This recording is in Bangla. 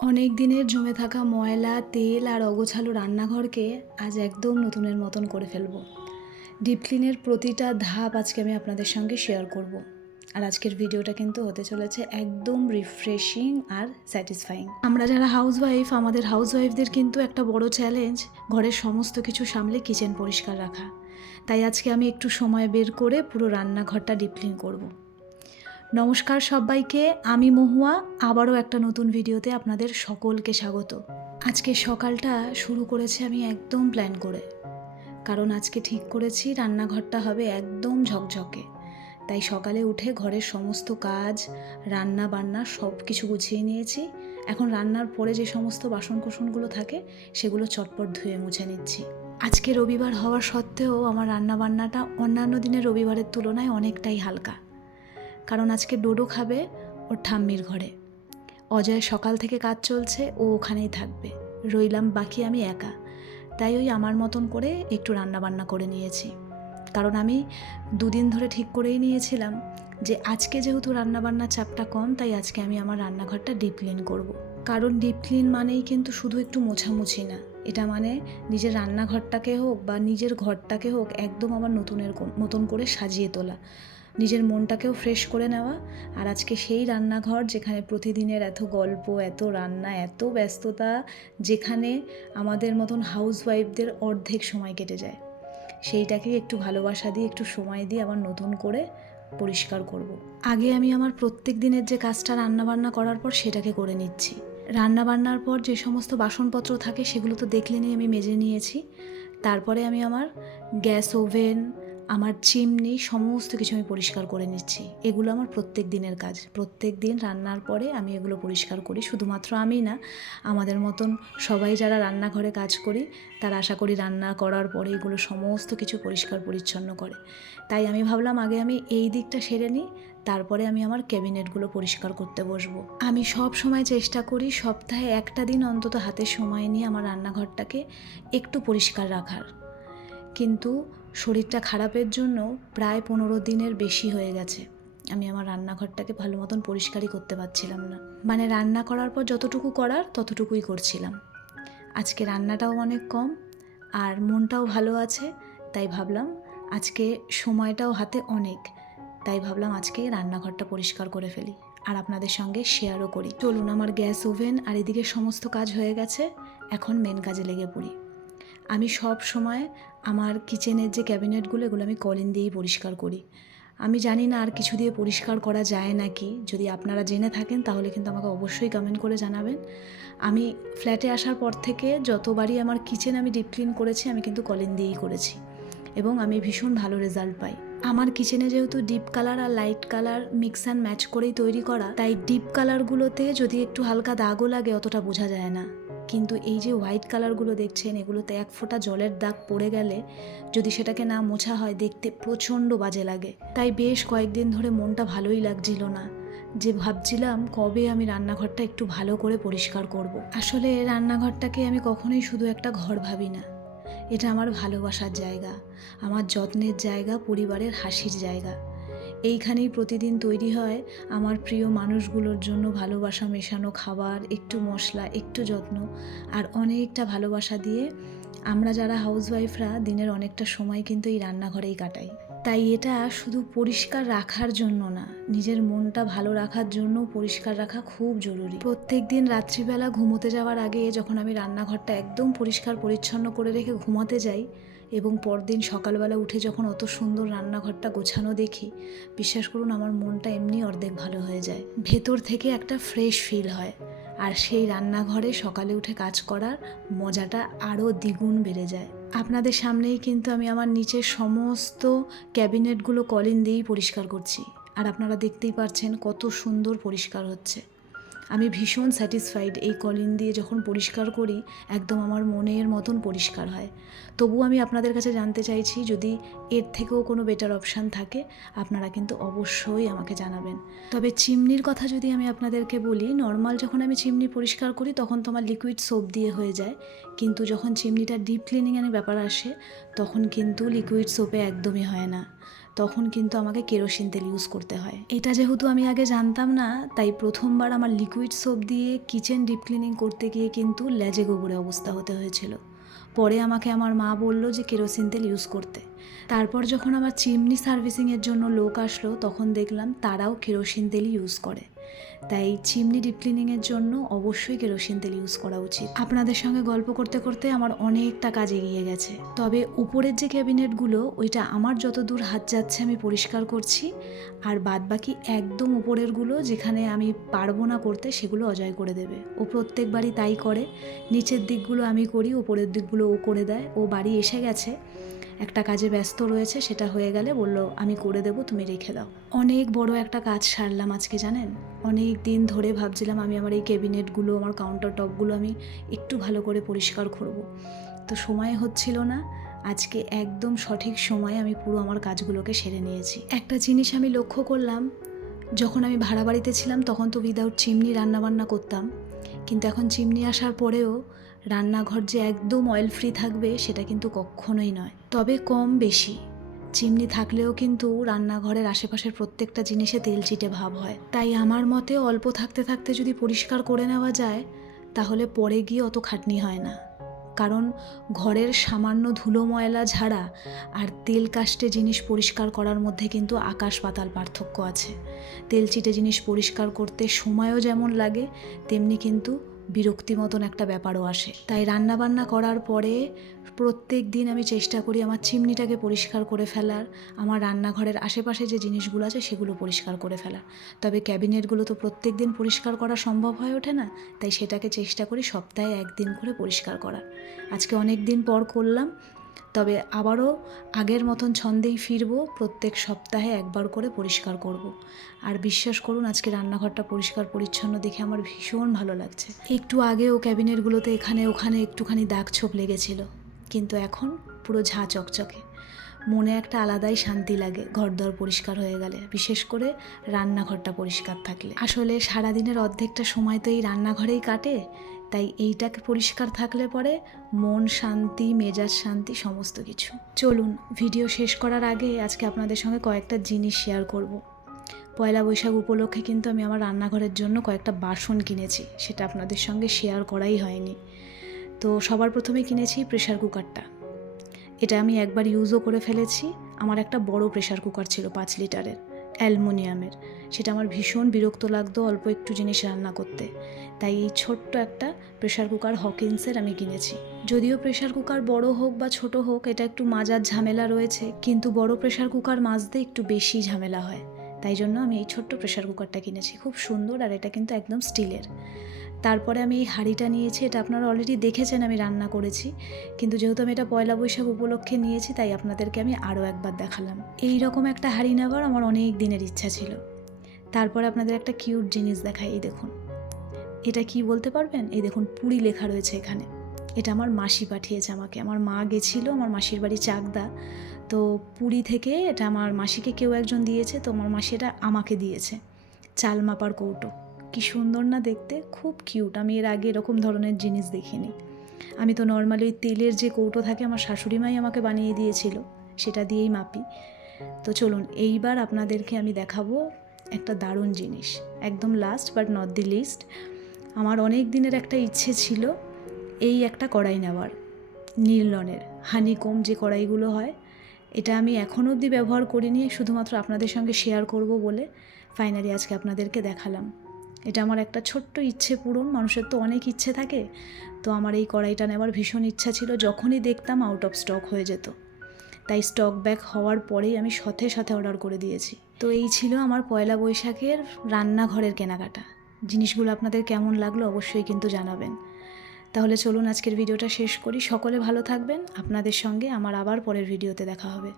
অনেক দিনের জমে থাকা ময়লা, তেল আর অগোছালো রান্নাঘরকে আজ একদম নতুনের মতন করে ফেলবো। ডিপ ক্লিনের প্রতিটা ধাপ আজকে আমি আপনাদের সঙ্গে শেয়ার করব। আর আজকের ভিডিওটা কিন্তু হতে চলেছে একদম রিফ্রেশিং আর স্যাটিসফাইং। আমরা যারা হাউসওয়াইফ, আমাদের হাউসওয়াইফদের কিন্তু একটা বড় চ্যালেঞ্জ ঘরের সমস্ত কিছু সামলে কিচেন পরিষ্কার রাখা। তাই আজকে আমি একটু সময় বের করে পুরো রান্নাঘরটা ডিপ ক্লিন করবো। নমস্কার সবাইকে, আমি মহুয়া। আবারও একটা নতুন ভিডিওতে আপনাদের সকলকে স্বাগত। আজকে সকালটা শুরু করেছি আমি একদম প্ল্যান করে, কারণ আজকে ঠিক করেছি রান্নাঘরটা হবে একদম ঝকঝকে। তাই সকালে উঠে ঘরের সমস্ত কাজ, রান্না বান্না সব কিছু গুছিয়ে নিয়েছি। এখন রান্নার পরে যে সমস্ত বাসনকোসনগুলো থাকে সেগুলো চটপট ধুয়ে মুছে নিচ্ছি। আজকে রবিবার হওয়া সত্ত্বেও আমার রান্না বান্নাটা অন্যান্য দিনের রবিবারের তুলনায় অনেকটাই হালকা, কারণ আজকে ডোডো খাবে ওর ঠাম্মির ঘরে। অজয় সকাল থেকে কাজ চলছে, ও ওখানেই থাকবে, রইলাম বাকি আমি একা। তাই ওই আমার মতন করে একটু রান্নাবান্না করে নিয়েছি, কারণ আমি দুদিন ধরে ঠিক করেই নিয়েছিলাম যে আজকে যেহেতু রান্নাবান্নার চাপটা কম, তাই আজকে আমি আমার রান্নাঘরটা ডিপ ক্লিন করব। কারণ ডিপ ক্লিন মানেই কিন্তু শুধু একটু মোছামুছি না, এটা মানে নিজের রান্নাঘরটাকে হোক বা নিজের ঘরটাকে হোক একদম আবার নতুনের মতন করে সাজিয়ে তোলা, নিজের মনটাকেও ফ্রেশ করে নেওয়া। আর আজকে সেই রান্নাঘর যেখানে প্রতিদিনের এত গল্প, এত রান্না, এত ব্যস্ততা, যেখানে আমাদের মতন হাউসওয়াইফদের অর্ধেক সময় কেটে যায়, সেইটাকে একটু ভালোবাসা দিয়ে, একটু সময় দিয়ে আবার নতুন করে পরিষ্কার করব। আগে আমি আমার প্রত্যেক দিনের যে কাজটা রান্নাবান্না করার পর সেটাকে করে নিচ্ছি। রান্নাবান্নার পর যে সমস্ত বাসনপত্র থাকে সেগুলো তো দেখলেনই, আমি মেজে নিয়েছি। তারপরে আমি আমার গ্যাস ওভেন, আমার চিমনি, সমস্ত কিছু আমি পরিষ্কার করে নিচ্ছি। এগুলো আমার প্রত্যেক দিনের কাজ। প্রত্যেক দিন রান্নার পরে আমি এগুলো পরিষ্কার করি। শুধুমাত্র আমি না, আমাদের মতন সবাই যারা রান্নাঘরে কাজ করি তারা আশা করি রান্না করার পরে এগুলো সমস্ত কিছু পরিষ্কার পরিচ্ছন্ন করে। তাই আমি ভাবলাম আগে আমি এই দিকটা সেরে নিই, তারপরে আমি আমার ক্যাবিনেটগুলো পরিষ্কার করতে বসবো। আমি সব সময় চেষ্টা করি সপ্তাহে একটা দিন অন্তত হাতে সময় নিয়ে আমার রান্নাঘরটাকে একটু পরিষ্কার রাখার, কিন্তু শরীরটা খারাপের জন্য প্রায় 15 দিনের বেশি হয়ে গেছে আমি আমার রান্নাঘরটাকে ভালো মতন পরিষ্কারই করতে পারছিলাম না। মানে রান্না করার পর যতটুকু করার ততটুকুই করছিলাম। আজকে রান্নাটাও অনেক কম আর মনটাও ভালো আছে, তাই ভাবলাম আজকে সময়টাও হাতে অনেক, তাই ভাবলাম আজকে রান্নাঘরটা পরিষ্কার করে ফেলি আর আপনাদের সঙ্গে শেয়ারও করি। চলুন, আমার গ্যাস ওভেন আর এদিকে সমস্ত কাজ হয়ে গেছে, এখন মেন কাজে লেগে পড়ি। আমি সব সময় আমার কিচেনের যে ক্যাবিনেটগুলো, এগুলো আমি কলিন দিয়েই পরিষ্কার করি। আমি জানি না আর কিছু দিয়ে পরিষ্কার করা যায় নাকি, যদি আপনারা জেনে থাকেন তাহলে কিন্তু আমাকে অবশ্যই কমেন্ট করে জানাবেন। আমি ফ্ল্যাটে আসার পর থেকে যতবারই আমার কিচেন আমি ডিপ ক্লিন করেছি, আমি কিন্তু কলিন দিয়েই করেছি এবং আমি ভীষণ ভালো রেজাল্ট পাই। আমার কিচেনে যেহেতু ডিপ কালার আর light colour mix and match করেই তৈরি করা, তাই ডিপ কালারগুলোতে যদি একটু হালকা দাগও লাগে অতটা বোঝা যায় না, কিন্তু এই যে হোয়াইট কালারগুলো দেখছেন, এগুলোতে এক ফোঁটা জলের দাগ পড়ে গেলে যদি সেটাকে না মোছা হয়, দেখতে প্রচণ্ড বাজে লাগে। তাই বেশ কয়েকদিন ধরে মনটা ভালোই লাগছিল না, যে ভাবছিলাম কবে আমি রান্নাঘরটা একটু ভালো করে পরিষ্কার করব। আসলে রান্নাঘরটাকে আমি কখনোই শুধু একটা ঘর ভাবি না, এটা আমার ভালোবাসার জায়গা, আমার যত্নের জায়গা, পরিবারের হাসির জায়গা। এইখানেই প্রতিদিন তৈরি হয় আমার প্রিয় মানুষগুলোর জন্য ভালোবাসা মেশানো খাবার, একটু মশলা, একটু যত্ন আর অনেকটা ভালোবাসা দিয়ে আমরা যারা হাউসওয়াইফরা দিনের অনেকটা সময় কিন্তু এই রান্নাঘরেই কাটাই। তাই এটা শুধু পরিষ্কার রাখার জন্য না, নিজের মনটা ভালো রাখার জন্য পরিষ্কার রাখা খুব জরুরি। প্রত্যেক দিন রাত্রিবেলা ঘুমোতে যাওয়ার আগে যখন আমি রান্নাঘরটা একদম পরিষ্কার পরিচ্ছন্ন করে রেখে ঘুমাতে যাই এবং পরদিন সকালবেলা উঠে যখন অত সুন্দর রান্নাঘরটা গোছানো দেখি, বিশ্বাস করুন আমার মনটা এমনি অর্ধেক ভালো হয়ে যায়, ভেতর থেকে একটা ফ্রেশ ফিল হয়। আর সেই রান্নাঘরে সকালে উঠে কাজ করার মজাটা আরও দ্বিগুণ বেড়ে যায়। আপনাদের সামনেই কিন্তু আমি আমার নিচের সমস্ত ক্যাবিনেটগুলো কলিন দিয়েই পরিষ্কার করছি, আর আপনারা দেখতেই পাচ্ছেন কত সুন্দর পরিষ্কার হচ্ছে। আমি ভীষণ স্যাটিসফাইড, এই কলিন দিয়ে যখন পরিষ্কার করি একদম আমার মনের মতন পরিষ্কার হয়। তবু আমি আপনাদের কাছে জানতে চাইছি, যদি এর থেকেও কোনো বেটার অপশান থাকে আপনারা কিন্তু অবশ্যই আমাকে জানাবেন। তবে চিমনির কথা যদি আমি আপনাদেরকে বলি, নর্মাল যখন আমি চিমনি পরিষ্কার করি তখন তো আমার লিকুইড সোপ দিয়ে হয়ে যায়, কিন্তু যখন চিমনিটা ডিপ ক্লিনিংয়ের ব্যাপার আসে তখন কিন্তু লিকুইড সোপে একদমই হয় না। তখন কিন্তু আমাকে কেরোসিন তেল ইউজ করতে হয়। এটা যেহেতু আমি আগে জানতাম না, তাই প্রথমবার আমার লিকুইড সোপ দিয়ে কিচেন ডিপ ক্লিনিং করতে গিয়ে কিন্তু লেজে গোবরে অবস্থা হতে হয়েছিল। পরে আমাকে আমার মা বলল যে কেরোসিন তেল ইউজ করতে। তারপর যখন আমার চিমনি সার্ভিসিংয়ের জন্য লোক আসলো, তখন দেখলাম তারাও কেরোসিন তেলই ইউজ করে। তাই চিমনি ডিপ ক্লিনিংয়ের জন্য অবশ্যই কেরোসিন তেল ইউজ করা উচিত। আপনাদের সঙ্গে গল্প করতে করতে আমার অনেকটা কাজ এগিয়ে গেছে। তবে উপরের যে ক্যাবিনেটগুলো, ওইটা আমার যত দূর হাত যাচ্ছে আমি পরিষ্কার করছি, আর বাদবাকি একদম উপরেরগুলো যেখানে আমি পারবো না করতে, সেগুলো অজয় করে দেবে। ও প্রত্যেকবারই তাই করে। নিচের দিকগুলো আমি করি, উপরের দিকগুলো ও করে দেয়। ও বাড়ি এসে গেছে, একটা কাজে ব্যস্ত রয়েছে, সেটা হয়ে গেলে বলল আমি করে দেবো, তুমি রেখে দাও। অনেক বড় একটা কাজ সারলাম আজকে, জানেন। অনেক দিন ধরে ভাবছিলাম আমি আমার এই ক্যাবিনেটগুলো, আমার কাউন্টার টপগুলো আমি একটু ভালো করে পরিষ্কার করব, তো সময় হচ্ছিল না। আজকে একদম সঠিক সময়ে আমি পুরো আমার কাজগুলোকে সেরে নিয়েছি। একটা জিনিস আমি লক্ষ্য করলাম, যখন আমি ভাড়া বাড়িতে ছিলাম তখন তো উইদাউট চিমনি রান্নাবান্না করতাম, কিন্তু এখন চিমনি আসার পরেও রান্নাঘর যে একদম অয়েল ফ্রি থাকবে সেটা কিন্তু কখনোই নয়। তবে কম বেশি চিমনি থাকলেও কিন্তু রান্নাঘরের আশেপাশের প্রত্যেকটা জিনিসে তেল চিটে ভাব হয়। তাই আমার মতে অল্প থাকতে থাকতে যদি পরিষ্কার করে নেওয়া যায়, তাহলে পরে গিয়ে অত খাটনি হয় না। কারণ ঘরের সামান্য ধুলো ময়লা ঝাড়া আর তেল কাস্টে জিনিস পরিষ্কার করার মধ্যে কিন্তু আকাশ পাতাল পার্থক্য আছে। তেল চিটে জিনিস পরিষ্কার করতে সময়ও যেমন লাগে, তেমনি কিন্তু বিরক্তি মতন একটা ব্যাপারও আসে। তাই রান্নাবান্না করার পরে প্রত্যেক দিন আমি চেষ্টা করি আমার চিমনিটাকে পরিষ্কার করে ফেলার, আমার রান্নাঘরের আশেপাশে যে জিনিসগুলো আছে সেগুলো পরিষ্কার করে ফেলার। তবে ক্যাবিনেটগুলো তো প্রত্যেক দিন পরিষ্কার করা সম্ভব হয়ে ওঠে না, তাই সেটাকে চেষ্টা করি সপ্তাহে একদিন করে পরিষ্কার করার। আজকে অনেক দিন পর করলাম, তবে আবারও আগের মতন ছন্দেই ফিরবো, প্রত্যেক সপ্তাহে একবার করে পরিষ্কার করব। আর বিশ্বাস করুন, আজকে রান্নাঘরটা পরিষ্কার পরিচ্ছন্ন দেখে আমার ভীষণ ভালো লাগছে। একটু আগেও ক্যাবিনেটগুলোতে এখানে ওখানে একটুখানি দাগ ছোপ লেগেছিল, কিন্তু এখন পুরো ঝাঁ চকচকে। মনে একটা আলাদাই শান্তি লাগে ঘরদর পরিষ্কার হয়ে গেলে, বিশেষ করে রান্নাঘরটা পরিষ্কার থাকলে। আসলে সারাদিনের অর্ধেকটা সময় তো এই রান্নাঘরেই কাটে, তাই এইটাকে পরিষ্কার থাকলে পরে মন শান্তি, মেজাজ শান্তি, সমস্ত কিছু। চলুন, ভিডিও শেষ করার আগে আজকে আপনাদের সঙ্গে কয়েকটা জিনিস শেয়ার করব। পয়লা বৈশাখ উপলক্ষে কিন্তু আমি আমার রান্নাঘরের জন্য কয়েকটা বাসন কিনেছি, সেটা আপনাদের সঙ্গে শেয়ার করাই হয়নি। তো সবার প্রথমে কিনেছি প্রেশার কুকারটা। এটা আমি একবার ইউজও করে ফেলেছি। আমার একটা বড় প্রেশার কুকার ছিল 5 লিটারের, অ্যালুমিনিয়ামের। সেটা আমার ভীষণ বিরক্ত লাগতো অল্প একটু জিনিস রান্না করতে, তাই এই ছোট্ট একটা প্রেশার কুকার হকিন্সের আমি কিনেছি। যদিও প্রেশার কুকার বড় হোক বা ছোট হোক, এটা একটু মাজার ঝামেলা রয়েছে, কিন্তু বড় প্রেশার কুকার মাজতে একটু বেশি ঝামেলা হয়, তাই জন্য আমি এই ছোট্ট প্রেশার কুকারটা কিনেছি। খুব সুন্দর, আর এটা কিন্তু একদম স্টিলের। তারপরে আমি এই হাঁড়িটা নিয়েছি, এটা আপনারা অলরেডি দেখেছেন আমি রান্না করেছি, কিন্তু যেহেতু আমি এটা পয়লা বৈশাখ উপলক্ষে নিয়েছি, তাই আপনাদেরকে আমি আরও একবার দেখালাম। এই রকম একটা হাঁড়ি নেওয়ার আমার অনেক দিনের ইচ্ছা ছিল। তারপরে আপনাদের একটা কিউট জিনিস দেখাই, এই দেখুন। এটা কি বলতে পারবেন? এই দেখুন, পুরী লেখা রয়েছে এখানে। এটা আমার মাসি পাঠিয়েছে আমাকে। আমার মা গেছিলো, আমার মাসির বাড়ি চাকদা, তো পুরী থেকে এটা আমার মাসিকে কেউ একজন দিয়েছে, তো আমার মাসি এটা আমাকে দিয়েছে। চাল মাপার কৌটো, কি সুন্দর না দেখতে, খুব কিউট। আমি এর আগে এরকম ধরনের জিনিস দেখিনি। আমি তো নর্মালি ওই তেলের যে কৌটো থাকে, আমার শাশুড়ি মাই আমাকে বানিয়ে দিয়েছিল, সেটা দিয়েই মাপি। তো চলুন, এইবার আপনাদেরকে আমি দেখাবো একটা দারুণ জিনিস, একদম last but not the least. আমার অনেক দিনের একটা ইচ্ছে ছিল এই একটা কড়াই নেওয়ার, নীলনের হানিকম যে কড়াইগুলো হয়। এটা আমি এখনও অবধি ব্যবহার করিনি, শুধুমাত্র আপনাদের সঙ্গে শেয়ার করব বলে ফাইনালি আজকে আপনাদেরকে দেখালাম। এটা আমার একটা ছোট্ট ইচ্ছে পূরণ। মানুষের তো অনেক ইচ্ছে থাকে, তো আমার এই কড়াইটা নেওয়ার ভীষণ ইচ্ছা ছিল। যখনই দেখতাম আউট অফ স্টক হয়ে যেত, তাই স্টক ব্যাক হওয়ার পরেই আমি সাথে সাথে অর্ডার করে দিয়েছি। তো এই ছিল আমার পয়লা বৈশাখের রান্নাঘরের কেনাকাটা। জিনিসগুলো আপনাদের কেমন লাগলো অবশ্যই কিন্তু জানাবেন। তাহলে চলুন আজকের ভিডিওটা শেষ করি। সকলে ভালো থাকবেন। আপনাদের সঙ্গে আমার আবার পরের ভিডিওতে দেখা হবে।